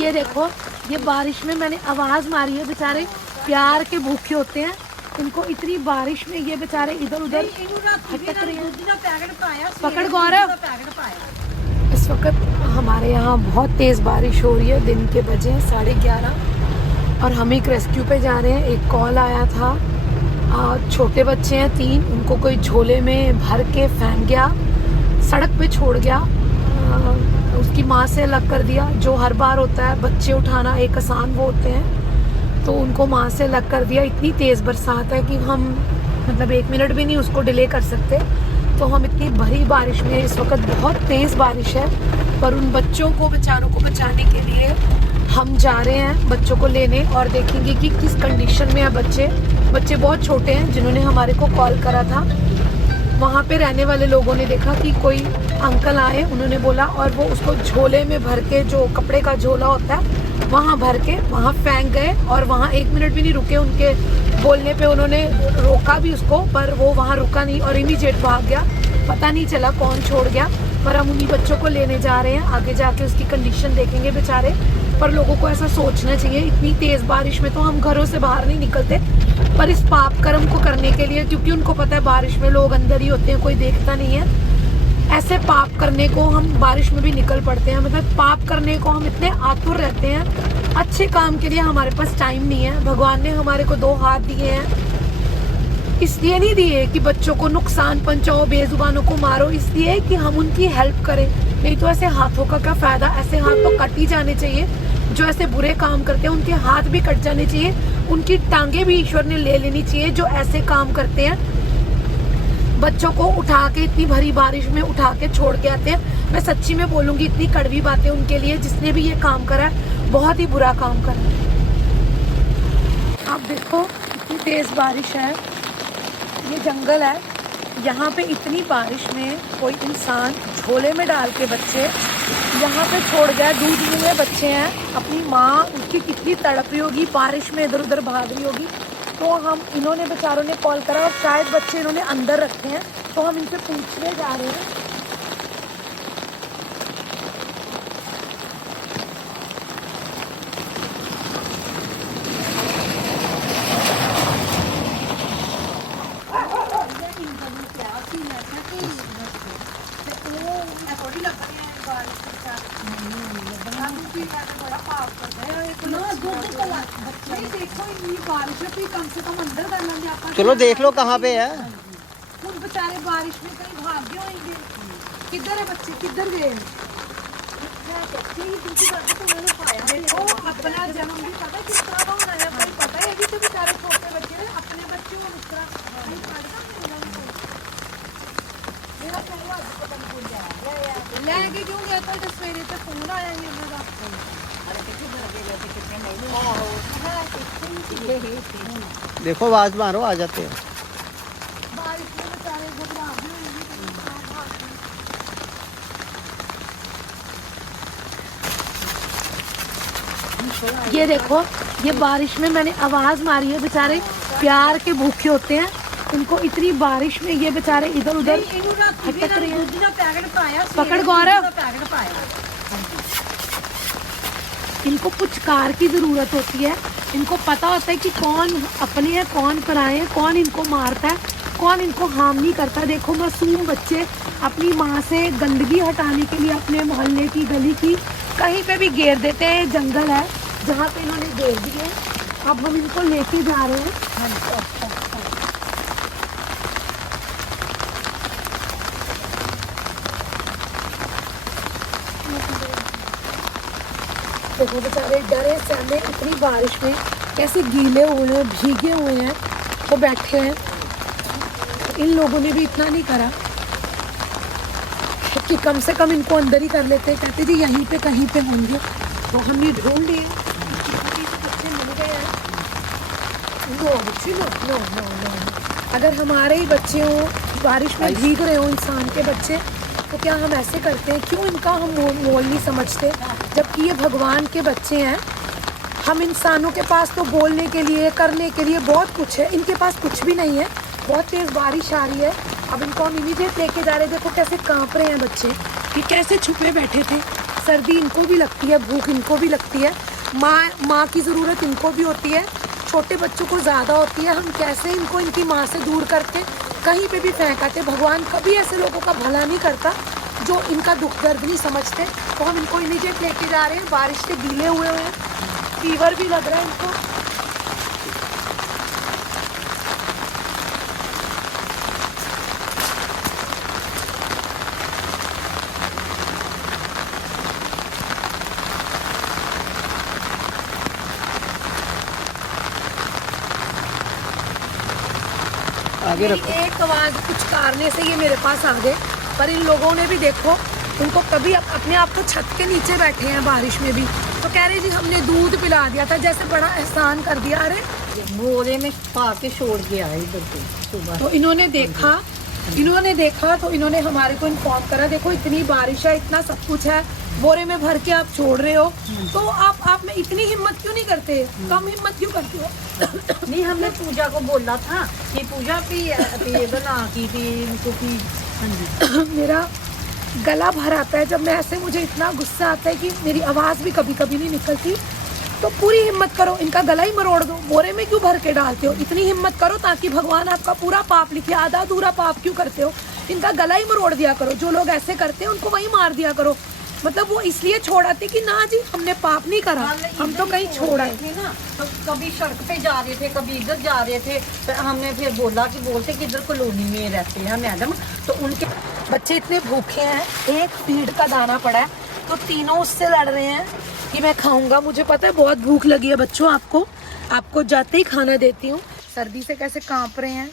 ये देखो, ये बारिश में मैंने आवाज मारी है, बेचारे प्यार के भूखे होते हैं। इनको इतनी बारिश में ये बेचारे इधर उधर भटक रहे हैं। पकड़ गौरव। इस वक्त हमारे यहाँ बहुत तेज बारिश हो रही है। दिन के बजे 11:30 और हम एक रेस्क्यू पे जा रहे हैं। एक कॉल आया था, छोटे बच्चे हैं 3, उनको कोई झोले में भर के फेंक गया, सड़क पे छोड़ गया, उसकी माँ से अलग कर दिया। जो हर बार होता है, बच्चे उठाना एक आसान वो होते हैं, तो उनको माँ से अलग कर दिया। इतनी तेज़ बरसात है कि हम मतलब 1 मिनट भी नहीं उसको डिले कर सकते। तो हम इतनी भरी बारिश में, इस वक्त बहुत तेज़ बारिश है, पर उन बच्चों को बेचारों को बचाने के लिए हम जा रहे हैं बच्चों को लेने, और देखेंगे कि किस कंडीशन में है बच्चे। बच्चे बहुत छोटे हैं जिन्होंने हमारे को कॉल करा था। वहाँ पे रहने वाले लोगों ने देखा कि कोई अंकल आए, उन्होंने बोला, और वो उसको झोले में भर के, जो कपड़े का झोला होता है वहाँ भर के वहाँ फेंक गए, और वहाँ 1 मिनट भी नहीं रुके। उनके बोलने पे उन्होंने रोका भी उसको, पर वो वहाँ रुका नहीं और इमीडिएट भाग गया। पता नहीं चला कौन छोड़ गया, पर हम उन्हीं बच्चों को लेने जा रहे हैं। आगे जाके उसकी कंडीशन देखेंगे बेचारे। पर लोगों को ऐसा सोचना चाहिए, इतनी तेज़ बारिश में तो हम घरों से बाहर नहीं निकलते, पर इस पाप कर्म को करने के लिए, क्योंकि उनको पता है बारिश में लोग अंदर ही होते हैं, कोई देखता नहीं है। ऐसे पाप करने को हम बारिश में भी निकल पड़ते हैं। मतलब पाप करने को हम इतने आतुर रहते हैं, अच्छे काम के लिए हमारे पास टाइम नहीं है। भगवान ने हमारे को 2 हाथ दिए हैं, इसलिए नहीं दिए कि बच्चों को नुकसान पहुंचाओ, बेजुबानों को मारो, इसलिए कि हम उनकी हेल्प करें। नहीं तो ऐसे हाथों का क्या फायदा। ऐसे हाथ तो कट ही जाने चाहिए। जो ऐसे बुरे काम करते हैं उनके हाथ भी कट जाने चाहिए, उनकी टांगे भी ईश्वर ने ले लेनी चाहिए जो ऐसे काम करते हैं। बच्चों को उठा के इतनी भरी बारिश में उठा के छोड़ के आते हैं। मैं सच्ची में बोलूंगी, इतनी कड़वी बातें उनके लिए, जिसने भी ये काम करा है बहुत ही बुरा काम करा है। आप देखो इतनी तेज बारिश है, ये जंगल है, यहाँ पे इतनी बारिश में कोई इंसान झोले में डाल के बच्चे यहाँ पे छोड़ गया। दूध में बच्चे हैं, अपनी माँ उसकी कितनी तड़प रही होगी, बारिश में इधर उधर भाग रही होगी। तो हम, इन्होंने बेचारों ने कॉल करा, और शायद बच्चे इन्होंने अंदर रखे हैं, तो हम इनसे पूछने जा रहे हैं। कम से कम अंदर कर लेंगे। चलो देख लो कहाँ पे है। उन बेचारे बारिश में कहीं भाग गए होंगे। किधर है बच्चे, किधर गए? देखो अपना जन्म भी पता है किस तरह का होना है, कोई पता है। अभी तो बेचारे छोटे बच्चे हैं, अपने बच्चे को इस तरह लेके क्यों गया था? जब सवेरे से फोन आया ही उन्होंने। देखो आवाज मारो, आ जाते हैं। बारिश में बेचारे घबरा गए। ये देखो, ये बारिश में मैंने आवाज मारी है, बेचारे प्यार के भूखे होते हैं। इनको इतनी बारिश में ये बेचारे इधर उधर भटक रहे हैं। पकड़ गौरव। इनको पुचकार की जरूरत होती है। इनको पता होता है कि कौन अपने हैं, कौन पराए हैं, कौन इनको मारता है, कौन इनको हार्म नहीं करता। देखो मासूम बच्चे अपनी माँ से गंदगी हटाने के लिए अपने मोहल्ले की, गली की, कहीं पे भी घेर देते हैं। जंगल है जहाँ पे इन्होंने घेर दिए। अब हम इनको लेके जा रहे हैं। देखो बेचारे डरे सहमे इतनी बारिश में कैसे गीले हुए हैं, भीगे हुए हैं, वो बैठे हैं। इन लोगों ने भी इतना नहीं करा कि कम से कम इनको अंदर ही कर लेते। कहते जी यहीं पे कहीं पे होंगे, तो हम ये ढूंढ लिए। बच्चे मिल गए हैं। नो बच्चे, नो नो नो नो। अगर हमारे ही बच्चे हों, बारिश में भीग रहे हो इंसान के बच्चे, तो क्या हम ऐसे करते हैं? क्यों इनका हम मोल नहीं समझते, जबकि ये भगवान के बच्चे हैं। हम इंसानों के पास तो बोलने के लिए, करने के लिए बहुत कुछ है, इनके पास कुछ भी नहीं है। बहुत तेज़ बारिश आ रही है। अब इनको हम इमीडिएट लेके जा रहे हैं। देखो कैसे कांप रहे हैं बच्चे, ये कैसे छुपे बैठे थे। सर्दी इनको भी लगती है, भूख इनको भी लगती है, माँ की ज़रूरत इनको भी होती है, छोटे बच्चों को ज़्यादा होती है। हम कैसे इनको इनकी माँ से दूर करके कहीं पे भी फेंक आते। भगवान कभी ऐसे लोगों का भला नहीं करता जो इनका दुख दर्द नहीं समझते। तो हम इनको इमीडिएट लेके जा रहे हैं। बारिश से गीले हुए हैं, फीवर भी लग रहा है इनको। आगे मेरी रखो। एक आवाज़ कुछ कारने से ये मेरे पास आ गए, पर इन लोगों ने भी देखो, उनको कभी अपने आप को छत के नीचे बैठे हैं बारिश में भी, तो कह रहे जी हमने दूध पिला दिया था, जैसे बड़ा एहसान कर दिया। अरे बोरे में पा के छोड़ के आए इधर से सुबह। तो इन्होंने देखा तो इन्होंने हमारे को इन्फॉर्म करा, देखो इतनी बारिश है, इतना सब कुछ है, बोरे में भर के आप छोड़ रहे हो, तो आप में इतनी हिम्मत क्यों नहीं करते, कम हिम्मत क्यों करते हो? नहीं, हमने पूजा को बोला था कि पूजा भी बना की थी इनको की। हाँ जी। मेरा गला भर आता है जब मैं ऐसे, मुझे इतना गुस्सा आता है कि मेरी आवाज़ भी कभी कभी नहीं निकलती। तो पूरी हिम्मत करो, इनका गला ही मरोड़ दो, बोरे में क्यों भर के डालते हो? इतनी हिम्मत करो ताकि भगवान आपका पूरा पाप लिखे, आधा अधूरा पाप क्यों करते हो? इनका गला ही मरोड़ दिया करो। जो लोग ऐसे करते हैं उनको वहीं मार दिया करो। मतलब वो इसलिए छोड़ाते कि ना जी हमने पाप नहीं करा, हम तो कहीं छोड़ आए थे ना, तो कभी सड़क पे जा रहे थे, कभी इधर जा रहे थे, तो हमने फिर बोला कि बोलते कि इधर कॉलोनी में रहते हैं मैडम, तो उनके बच्चे इतने भूखे हैं, एक फीड का दाना पड़ा है तो तीनों उससे लड़ रहे हैं कि मैं खाऊंगा। मुझे पता है बहुत भूख लगी है बच्चों, आपको जाते ही खाना देती हूँ। सर्दी से कैसे कांप रहे हैं,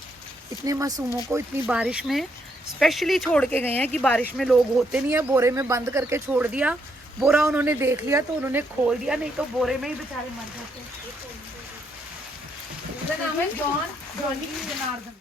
इतने मासूमों को इतनी बारिश में स्पेशली छोड़ के गए हैं कि बारिश में लोग होते नहीं है। बोरे में बंद करके छोड़ दिया, बोरा उन्होंने देख लिया तो उन्होंने खोल दिया, नहीं तो बोरे में ही बेचारे मर जाते। नाम है जॉनी जनार्दन।